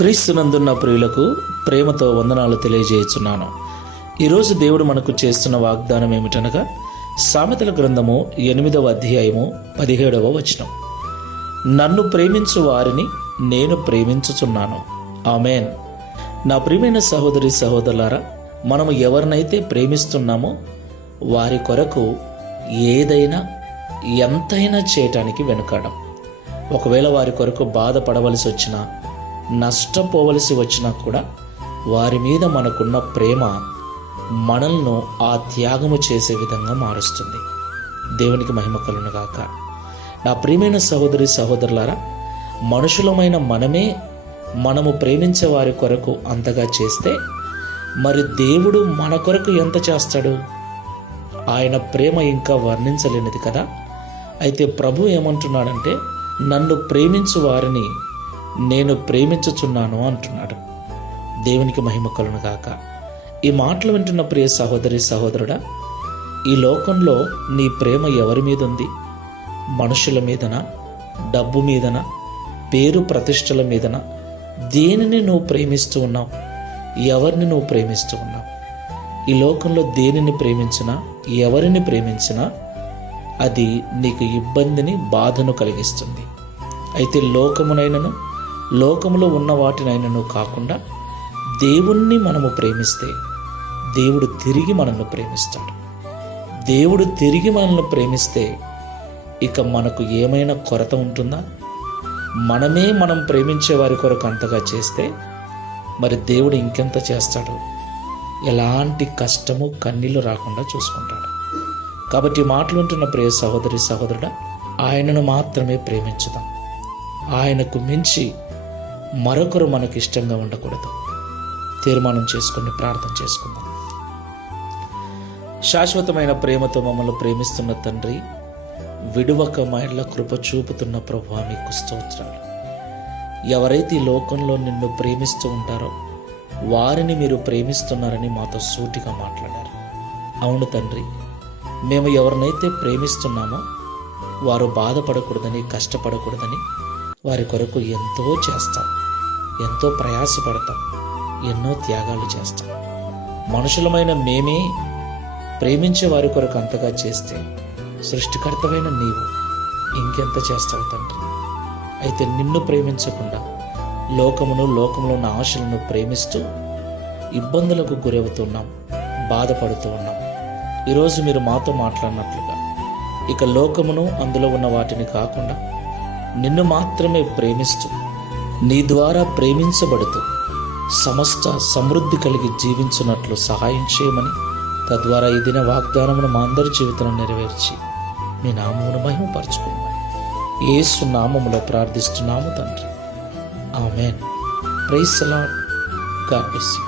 క్రీస్తునందున్న ప్రియులకు ప్రేమతో వందనాలు తెలియజేయుచున్నాను. ఈరోజు దేవుడు మనకు చేస్తున్న వాగ్దానం ఏమిటనగా సామెతల గ్రంథము 8వ అధ్యాయము 17వ వచనం. నన్ను ప్రేమించు వారిని నేను ప్రేమించుచున్నాను. ఆమేన్. నా ప్రియమైన సహోదరి సహోదరులారా, మనము ఎవరినైతే ప్రేమిస్తున్నామో వారి కొరకు ఏదైనా ఎంతైనా చేయటానికి వెనుకాడం. ఒకవేళ వారి కొరకు బాధపడవలసి వచ్చినా, నష్టపోవలసి వచ్చినా కూడా వారి మీద మనకున్న ప్రేమ మనల్ని ఆ త్యాగము చేసే విధంగా మారుస్తుంది. దేవునికి మహిమ కలుగును గాక. నా ప్రియమైన సహోదరి సహోదరులారా, మనుషులమైన మనము ప్రేమించే వారి కొరకు అంతగా చేస్తే మరి దేవుడు మన కొరకు ఎంత చేస్తాడు? ఆయన ప్రేమ ఇంకా వర్ణించలేనిది కదా. అయితే ప్రభు ఏమంటున్నాడంటే, నన్ను ప్రేమించు వారిని నేను ప్రేమించుచున్నాను అంటున్నాడు. దేవునికి మహిమ కలుగును గాక. ఈ మాటలు వింటున్న ప్రియ సహోదరి సహోదరుడా, ఈ లోకంలో నీ ప్రేమ ఎవరి మీద ఉంది? మనుషుల మీదనా? డబ్బు మీదనా? పేరు ప్రతిష్టల మీదనా? దేనిని నువ్వు ప్రేమిస్తూ ఉన్నావు? ఎవరిని నువ్వు ప్రేమిస్తూ ఉన్నావు? ఈ లోకంలో దేనిని ప్రేమించినా, ఎవరిని ప్రేమించినా అది నీకు ఇబ్బందిని, బాధను కలిగిస్తుంది. అయితే లోకములో ఉన్న వాటినైనను కాకుండా దేవుణ్ణి మనము ప్రేమిస్తే దేవుడు తిరిగి మనల్ని ప్రేమిస్తాడు. దేవుడు తిరిగి మనల్ని ప్రేమిస్తే ఇక మనకు ఏమైనా కొరత ఉంటుందా? మనం ప్రేమించే వారి కొరకు అంతగా చేస్తే మరి దేవుడు ఇంకెంత చేస్తాడు? ఎలాంటి కష్టము, కన్నీళ్ళు రాకుండా చూసుకుంటాడు. కాబట్టి మాటలు ఉంటున్న ప్రియ సహోదరి సహోదరుడా, ఆయనను మాత్రమే ప్రేమించుదాం. ఆయనకు మించి మరొకరు మనకు ఇష్టంగా ఉండకూడదు. తీర్మానం చేసుకుని ప్రార్థన చేసుకుందాం. శాశ్వతమైన ప్రేమతో మమ్మల్ని ప్రేమిస్తున్న తండ్రి, విడువక మైళ్ళ కృప చూపుతున్న ప్రభువా, మీకు స్తోత్రాలు. ఎవరైతే ఈ లోకంలో నిన్ను ప్రేమిస్తూ ఉంటారో వారిని మీరు ప్రేమిస్తున్నారని మాతో సూటిగా మాట్లాడారు. అవును తండ్రి, మేము ఎవరినైతే ప్రేమిస్తున్నామో వారు బాధపడకూడదని, కష్టపడకూడదని వారి కొరకు ఎంతో చేస్తాం, ఎంతో ప్రయాసపడతాం, ఎన్నో త్యాగాలు చేస్తాం. మనుషులమైన మేమే ప్రేమించే వారి కొరకు అంతగా చేస్తే సృష్టికర్తమైన నీవు ఇంకెంత చేస్తావు తండ్రి? అయితే నిన్ను ప్రేమించకుండా లోకములో ఉన్న ఆశలను ప్రేమిస్తూ ఇబ్బందులకు గురవుతున్నాం, బాధపడుతూ ఉన్నాం. ఈరోజు మీరు మాతో మాట్లాడినట్లుగా ఇక లోకమును, అందులో ఉన్న వాటిని కాకుండా నిన్ను మాత్రమే ప్రేమిస్తూ, నీ ద్వారా ప్రేమించబడుతూ సమస్త సమృద్ధి కలిగి జీవించున్నట్లు సహాయం చేయమని, తద్వారా ఈ దిన వాగ్దానమును మా అందరి జీవితంలో నెరవేర్చి మీ నామమును మహిమపరచుకోమని యేసు నామములో ప్రార్థిస్తున్నాము తండ్రి. ఆమేన్. Praise the lord. God bless you.